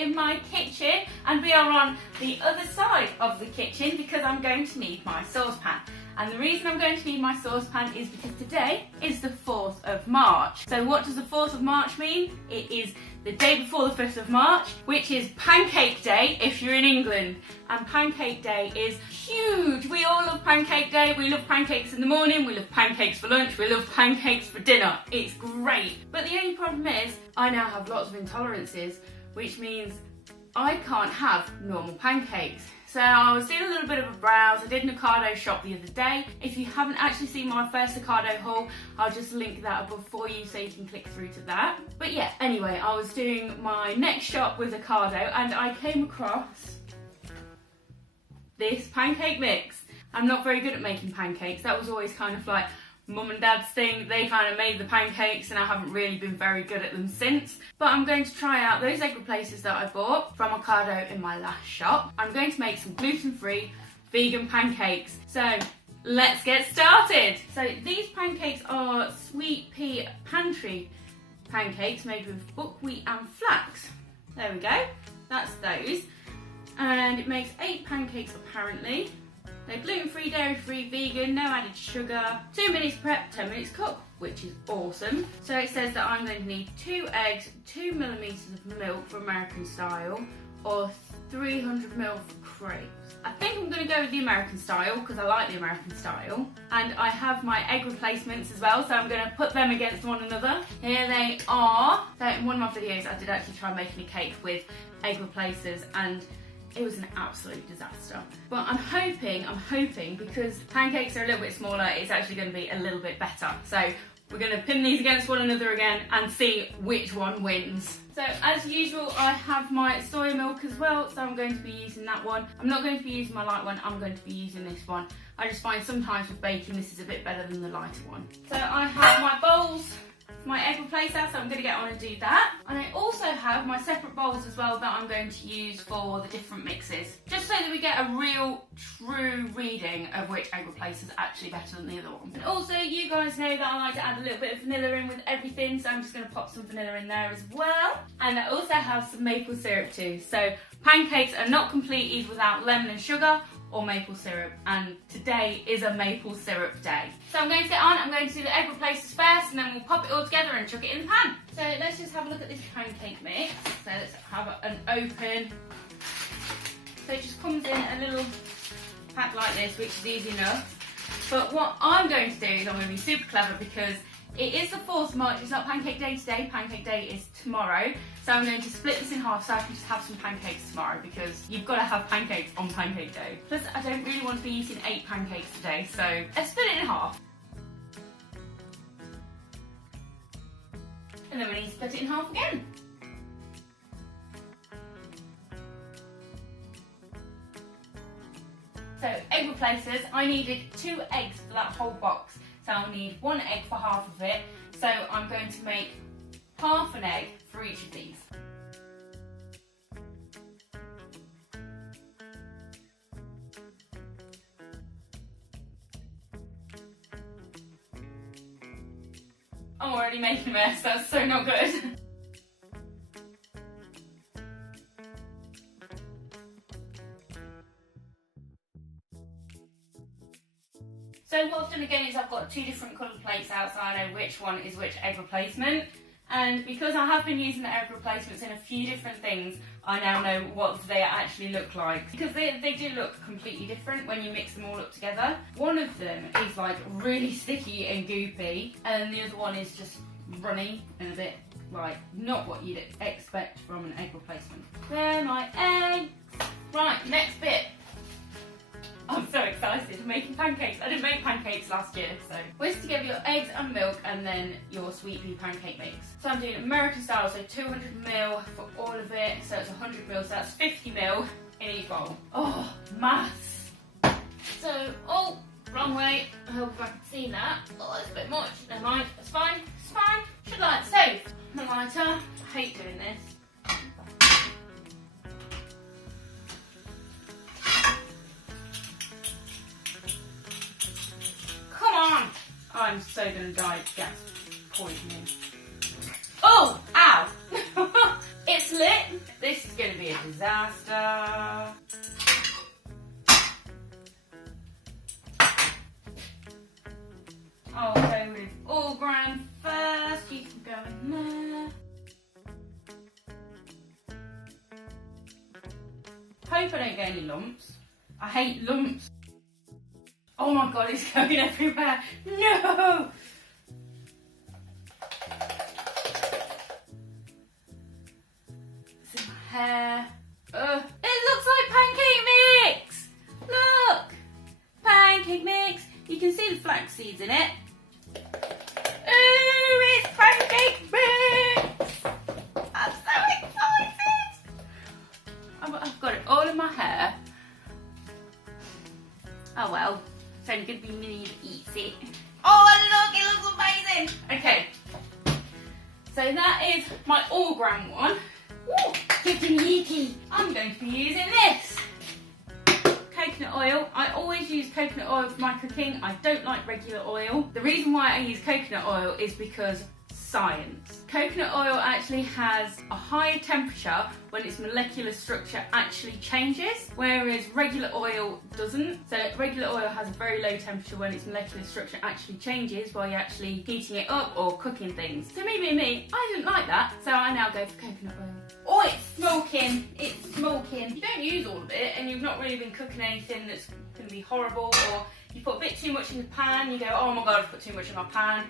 in my kitchen, and we are on the other side of the kitchen because I'm going to need my saucepan. And the reason I'm going to need my saucepan is because today is the 4th of March. So what does the 4th of March mean? It is the day before the 5th of March, which is Pancake Day if you're in England. And Pancake Day is huge. We all love Pancake Day. We love pancakes in the morning, we love pancakes for lunch, we love pancakes for dinner. It's great. But the only problem is I now have lots of intolerances, which means I can't have normal pancakes. So I was doing a little bit of a browse. I did an Ocado shop the other day. If you haven't actually seen my first Ocado haul, I'll just link that above for you so you can click through to that. But yeah, anyway, I was doing my next shop with Ocado and I came across this pancake mix. I'm not very good at making pancakes. That was always kind of like Mum and Dad's thing. They kind of made the pancakes and I haven't really been very good at them since. But I'm going to try out those egg replacers that I bought from Ocado in my last shop. I'm going to make some gluten-free vegan pancakes. So let's get started. So these pancakes are Sweetpea Pantry pancakes made with buckwheat and flax. There we go, that's those. And it makes 8 pancakes apparently. They're gluten-free, dairy-free, vegan, no added sugar, 2 minutes prep, 10 minutes cook, which is awesome. So it says that I'm going to need 2 eggs, 2 millimeters of milk for American style, or 300 ml for crepes. I think I'm going to go with the American style because I like the American style. And I have my egg replacements as well, so I'm going to put them against one another. Here they are. So in one of my videos I did actually try making a cake with egg replacers and it was an absolute disaster. But I'm hoping because pancakes are a little bit smaller, it's actually going to be a little bit better. So we're going to pin these against one another again and see which one wins. So as usual, I have my soy milk as well, so I'm going to be using that one. I'm not going to be using my light one, I'm going to be using this one. I just find sometimes with baking this is a bit better than the lighter one. So I have my bowls, my egg replacer, so I'm going to get on and do that. And I also have my separate bowls as well that I'm going to use for the different mixes, just so that we get a real true reading of which egg replacer is actually better than the other one. And also you guys know that I like to add a little bit of vanilla in with everything, so I'm just going to pop some vanilla in there as well. And I also have some maple syrup too, so pancakes are not complete without lemon and sugar or maple syrup, and today is a maple syrup day. So I'm going to get on, I'm going to do the egg replacers first and then we'll pop it all together and chuck it in the pan. So let's just have a look at this pancake mix. So let's have an open. So it just comes in a little pack like this, which is easy enough. But what I'm going to do is I'm going to be super clever because it is the 4th of March, it's not Pancake Day today, Pancake Day is tomorrow. So I'm going to split this in half so I can just have some pancakes tomorrow because you've got to have pancakes on Pancake Day. Plus I don't really want to be eating 8 pancakes today, so let's split it in half. And then we need to split it in half again. So egg replacers, I needed 2 eggs for that whole box. So I'll need 1 egg for half of it. So I'm going to make half an egg for each of these. I'm already making a mess, that's so not good. So what I've done again is I've got 2 different coloured plates out, so I know which one is which egg replacement. And because I have been using the egg replacements in a few different things, I now know what they actually look like. Because they do look completely different when you mix them all up together. One of them is like really sticky and goopy, and the other one is just runny and a bit like not what you'd expect from an egg replacement. They're my eggs. Right, next bit. I'm so excited, I'm making pancakes. I didn't make pancakes last year, so. Whisk together your eggs and milk and then your Sweetpea pancake mix. So I'm doing American style, so 200 ml for all of it. So it's 100 ml, so that's 50 ml in each bowl. Oh, maths. So, oh, wrong way. I hope I can see that. Oh, that's a bit much. Never mind, it's fine, it's fine. Should light the stove. The lighter, I hate doing this. I'm so gonna die of gas poisoning. Oh, ow! It's lit. This is gonna disaster. I'll go with all ground first. You can go in there. Hope I don't get any lumps. I hate lumps. Oh my god, it's going everywhere. No! It's in my hair. It looks like pancake mix! Look! Pancake mix. You can see the flax seeds in it. Ooh, it's pancake mix! I'm so excited! I've got it all in my hair. Oh well, it's only going to be me that eats it. Oh look, it looks amazing! Okay, so that is my all-gram one. Woo, yippee. I'm going to be using this. Coconut oil. I always use coconut oil for my cooking. I don't like regular oil. The reason why I use coconut oil is because science. Coconut oil actually has a higher temperature when its molecular structure actually changes, whereas regular oil doesn't. So regular oil has a very low temperature when its molecular structure actually changes while you're actually heating it up or cooking things. So me, I didn't like that, so I now go for coconut oil. Oh, it's smoking! It's smoking. You don't use all of it and you've not really been cooking anything that's going to be horrible, or you put a bit too much in the pan, you go, oh my god, I've put too much in my pan.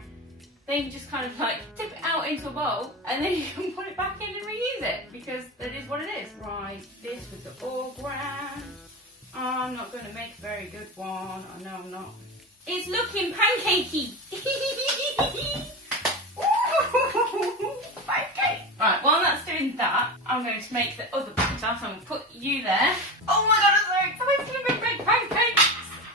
Then you just kind of like tip it out into a bowl and then you can put it back in and reuse it, because that is what it is. Right, this with the all-gram. I'm not going to make a very good one. I know I'm not. It's looking pancakey. Pancake. Right, while that's doing that, I'm going to make the other batter. So I'm going to put you there. Oh my god, I'm so excited to make pancakes.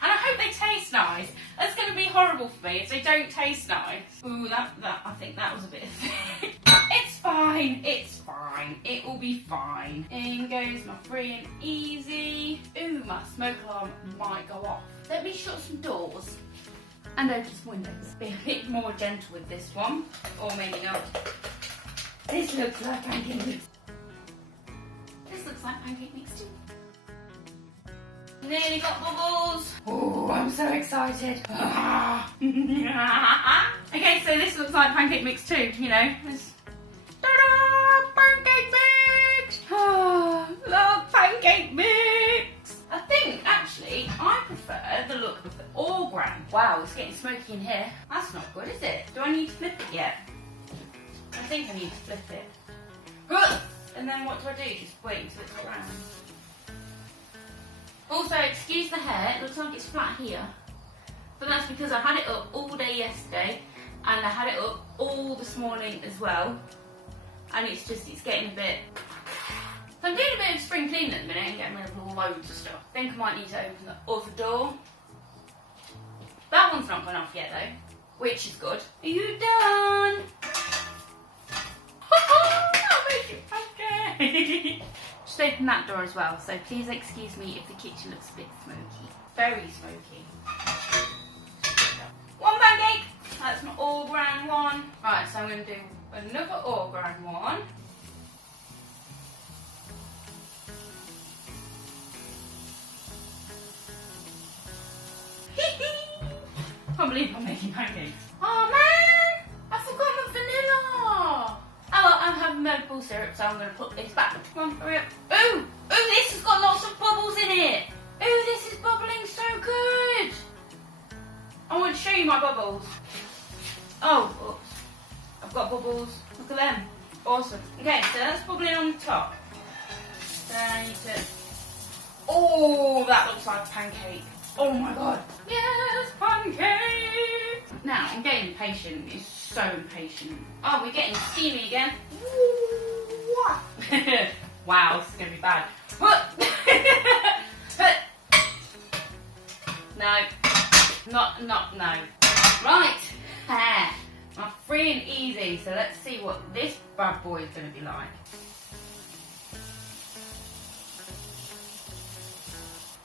And I hope they taste nice. That's going to be horrible for me if they don't taste nice. Ooh, I think that was a bit thick. It's fine, it's fine. It will be fine. In goes my free and easy. Ooh, my smoke alarm might go off. Let me shut some doors and open some windows. Be a bit more gentle with this one, or maybe not. This looks like pancake mix. This looks like pancake mix too. Nearly got bubbles. Oh, I'm so excited. Okay, so this looks like pancake mix too, you know. Ta-da! Pancake mix! Look, pancake mix! I think, actually, I prefer the look of the all-gram. Wow, it's getting smoky in here. That's not good, is it? Do I need to flip it yet? I think I need to flip it. And then what do I do? Just wait until it's around. Also, excuse the hair, it looks like it's flat here. But that's because I had it up all day yesterday and I had it up all this morning as well. And it's getting a bit... So I'm doing a bit of spring cleaning at the minute and getting rid of loads of stuff. I think I might need to open the other door. That one's not gone off yet though, which is good. Are you done? I'll make it pancake. Just open that door as well, so please excuse me if the kitchen looks a bit smoky. Very smoky. One pancake! That's my all-gram one. Right, so I'm going to do another all-gram one. Can't believe I'm making pancakes. Oh man! I forgot my vanilla! Oh well, I'm having maple syrup, so I'm going to put this back. Come on, hurry up. Ooh! Ooh, this has got lots of bubbles in it! Ooh, this is bubbling so good! I want to show you my bubbles. Oh, oops. I've got bubbles. Look at them. Awesome. Okay, so that's bubbling on the top. Then I need to... Oh, that looks like a pancake. Oh my god. Yes, pancake! Now, I'm getting impatient. It's so impatient. Oh, we're getting steamy again. Wow, this is going to be bad. No. Right. My free and easy. So let's see what this bad boy is going to be like.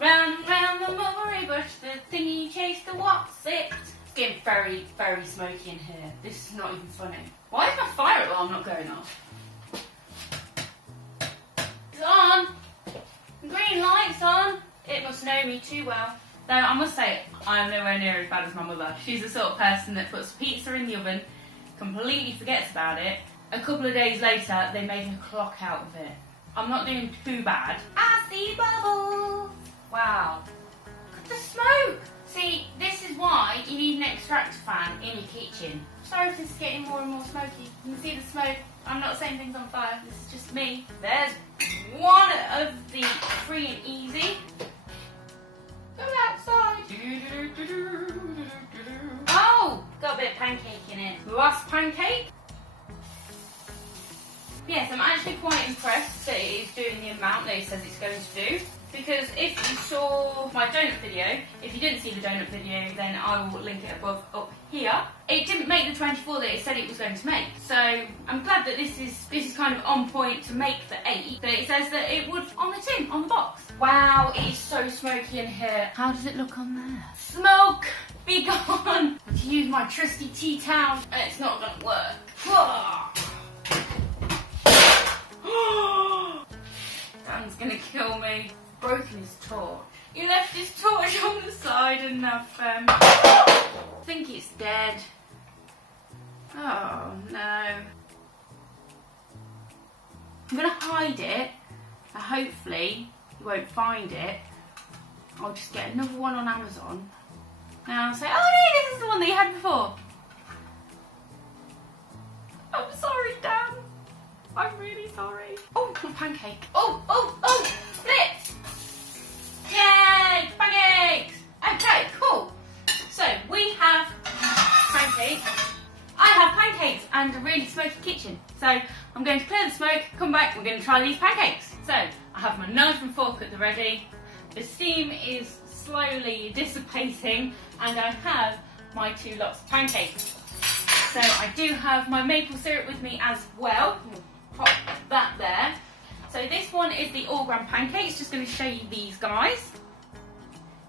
Round and round the mulberry bush, the thingy chased the what's it. It's getting very, very smoky in here. This is not even funny. Why is my fire alarm not going off? Is It's on. Green light's on. It must know me too well. Though I must say, I am nowhere near as bad as my mother. She's the sort of person that puts pizza in the oven, completely forgets about it. A couple of days later, they made a clock out of it. I'm not doing too bad. I see bubbles. Wow. Look at the smoke. See, this is why you need an extractor fan in your kitchen. Sorry if this is getting more and more smoky. You can see the smoke. I'm not saying things on fire. This is just me. There's one of the free and easy. Go outside. Oh, got a bit of pancake in it. Last pancake. Yes, I'm actually quite impressed that it is doing the amount that it says it's going to do. Because if you saw my donut video, if you didn't see the donut video, then I will link it above up here. It didn't make the 24 that it said it was going to make. So I'm glad that this is kind of on point to make the 8 that it says that it would on the tin, on the box. Wow, it is so smoky in here. How does it look on there? Smoke! Be gone! I have to use my trusty tea towel and it's not going to work. Dan's going to kill me. Broken his torch. He left his torch on the side and I think it's dead. Oh no. I'm gonna hide it. Hopefully you won't find it. I'll just get another one on Amazon. Now I'll say, oh no, this is the one that you had before. I'm sorry, Dan. I'm really sorry. Oh, a pancake. Oh, split! Yay! Pancakes! Okay, cool. So we have pancakes. I have pancakes and a really smoky kitchen. So I'm going to clear the smoke, come back, we're going to try these pancakes. So I have my knife and fork at the ready. The steam is slowly dissipating and I have my 2 lots of pancakes. So I do have my maple syrup with me as well. Pop that there. So this one is the all-gram pancakes, just going to show you these guys.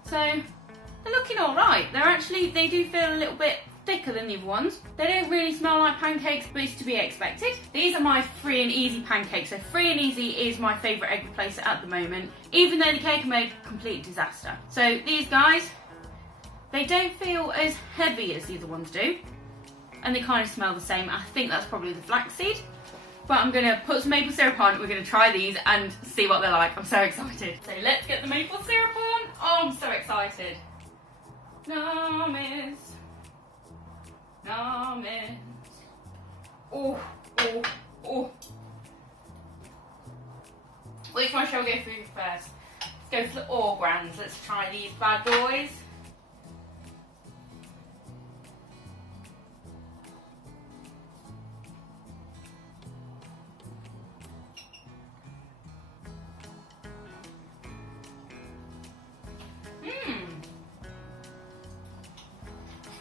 So they're looking alright. They do feel a little bit thicker than the other ones. They don't really smell like pancakes, but it's to be expected. These are my free and easy pancakes. So free and easy is my favourite egg replacer at the moment, even though the cake made a complete disaster. So these guys, they don't feel as heavy as the other ones do, and they kind of smell the same. I think that's probably the flaxseed. But I'm going to put some maple syrup on, we're going to try these and see what they're like. I'm so excited. So let's get the maple syrup on. Oh, I'm so excited. Numbers. Oh. Which one shall we go through first? Let's go for the all-grams. Let's try these bad boys.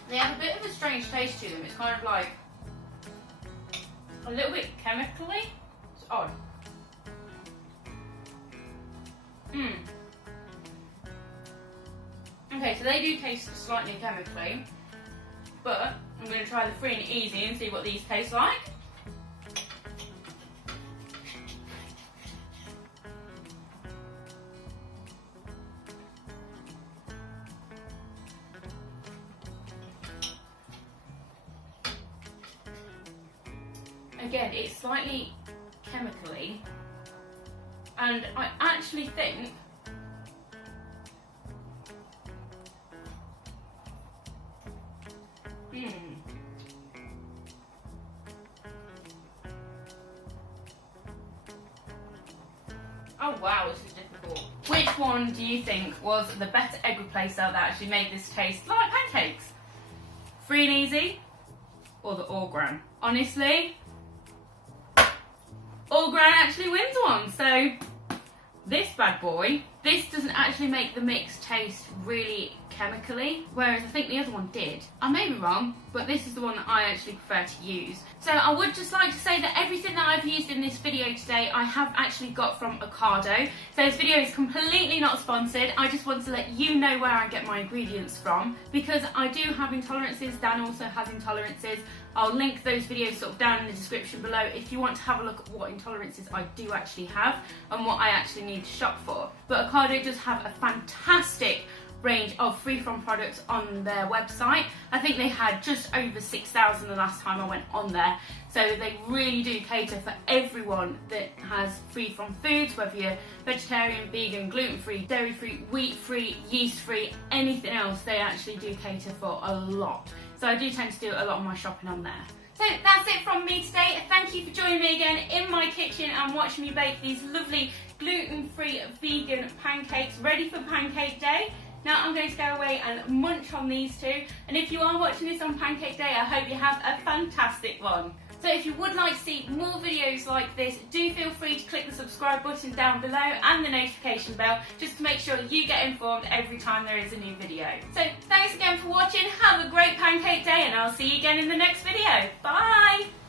They have a bit of a strange taste to them. It's kind of like a little bit chemically. It's odd. Okay, so they do taste slightly chemically, but I'm going to try the free and easy and see what these taste like. Again, it's slightly chemically, and I actually think oh wow, this is difficult. Which one do you think was the better egg replacer that actually made this taste like pancakes? Free and easy or the all-gram? Honestly, all-gram actually wins one. So this bad boy, this doesn't actually make the mix taste really chemically, whereas I think the other one did. I may be wrong, but this is the one that I actually prefer to use. So I would just like to say that everything that I've used in this video today I have actually got from Ocado. So this video is completely not sponsored. I just want to let you know where I get my ingredients from, because I do have intolerances. Dan also has intolerances. I'll link those videos sort of down in the description below if you want to have a look at what intolerances I do actually have and what I actually need to shop for. But Ocado does have a fantastic range of free-from products on their website. I think they had just over 6,000 the last time I went on there. So they really do cater for everyone that has free-from foods, whether you're vegetarian, vegan, gluten-free, dairy-free, wheat-free, yeast-free, anything else, they actually do cater for a lot. So I do tend to do a lot of my shopping on there. So that's it from me today. Thank you for joining me again in my kitchen and watching me bake these lovely gluten-free vegan pancakes ready for pancake day. Now I'm going to go away and munch on these two, and if you are watching this on Pancake Day, I hope you have a fantastic one. So if you would like to see more videos like this, do feel free to click the subscribe button down below and the notification bell just to make sure you get informed every time there is a new video. So thanks again for watching, have a great Pancake Day, and I'll see you again in the next video. Bye!